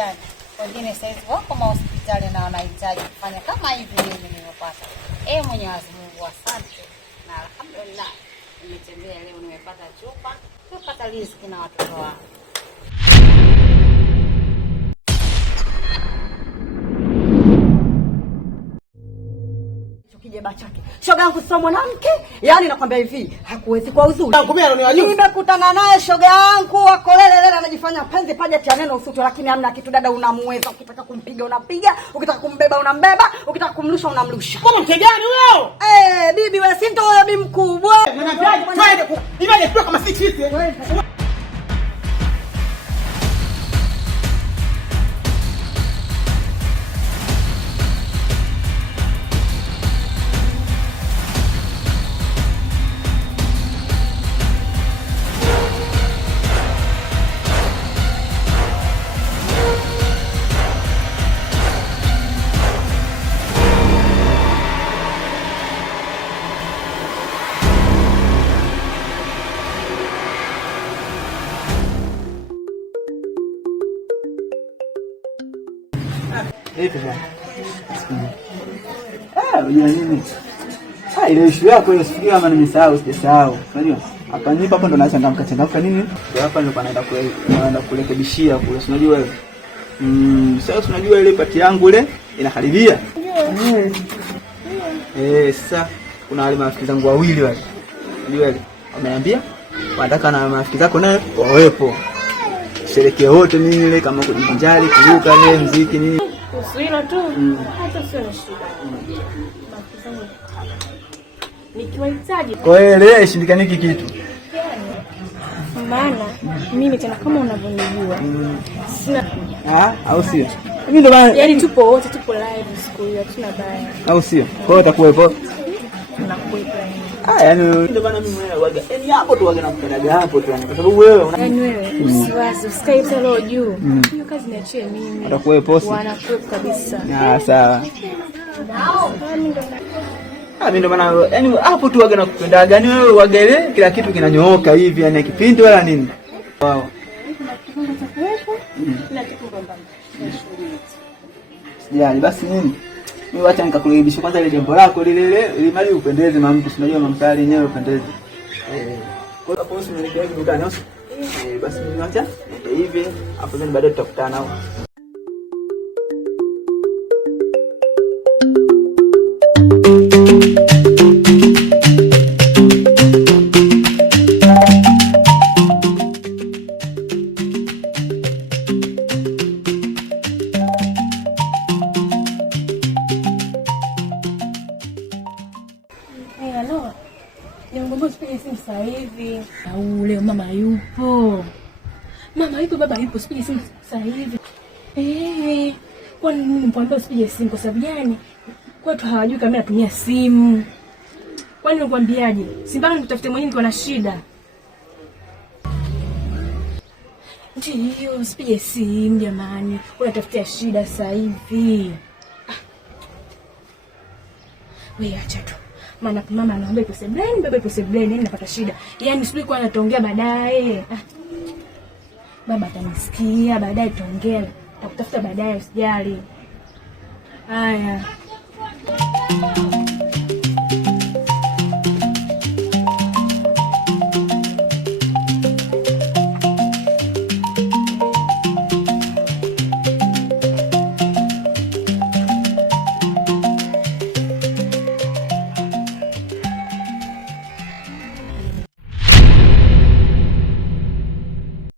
yani. Wengine sasa hivi wako hospitali na wanahitaji kufanya kama hivi mimi nimepata. Mwenyezi Mungu asante. Na alhamdulillah nimetembea leo nimepata chupa, nimepata riziki na watoto wangu. Kijeba chake. Shoga yangu sio mwanamke, yani nakwambia hivi, hakuwezi kwa uzuri. Nimekutana naye shoga yangu akolelelele anajifanya penzi paja tia neno usutu, lakini hamna kitu dada, unamuweza. Ukitaka kumpiga unapiga, ukitaka kumbeba unambeba, ukitaka kumrusha unamrusha. Kama mke gani huyo? Bibi wewe si ndio wewe bibi mkubwa. Twende kama sisi. Unajua nini? Ile issue yako ile sikia kama nimesahau sijasahau. Unajua? Hapa nipo hapo ndo nachangamka nini? Ndio hapa ndio naenda kurekebishia kule. Unajua wewe? Sasa unajua ile pati yangu ile inakaribia. Sasa kuna wale marafiki zangu wawili wale. Unajua ile? Wameambia wanataka na marafiki zako naye wawepo. Sherekee wote nini ile kama kujivinjari, kuruka ile muziki nini. Uswilo tu. Hata sio shida. Nikiwahitaji. Kwa hiyo shindikani hiki kitu. Maana mimi tena kama unavyonijua. Sina au sio? Mimi ndo maana yani tupo wote tupo live siku hiyo tuna baya. Au sio? Kwa hiyo utakuwepo. Nakuwepo. Yani ndio maana mimi mwenyewe waga. Yani hapo tu waga nakupendaga hapo tu kwa sababu wewe yani wewe usiwazi usikae solo juu. Hiyo kazi niachie mimi. Utakuwepo. Wanakuwepo kabisa. Sawa. Mimi ndo maana yani hapo tu waga nakupendaga. Yani wewe waga ile kila kitu kinanyooka hivi yani kipindi wala nini. Wao. Na tukumbamba. Sijali basi nini? Mimi wacha nikakurekebisha kwanza ile jambo lako lile ili mali upendeze mama mtu unajua mamsali yenyewe upendeze. Kwa hiyo hapo usinilekee dukani au? Basi mimi wacha hivi hapo then baadaye tutakutana nao. Sasa hivi au leo mama yupo. Mama yupo, baba yupo, sipige simu sasa hivi. Kwa nini nikwambia usipige simu kwa sababu gani? Kwetu hawajui kama natumia simu. Kwa nini nikwambiaje? Simba nikutafute mwenyewe niko na shida. Ndio, usipige simu jamani. Unatafutia shida sasa hivi. Wewe acha tu. Maana mama anaomba ipo sebleni, baba ipo sebleni, napata shida. Yaani sijui kwa anataongea baadaye. Baba atanisikia, baadaye tutaongea. Nitakutafuta baadaye usijali. Haya.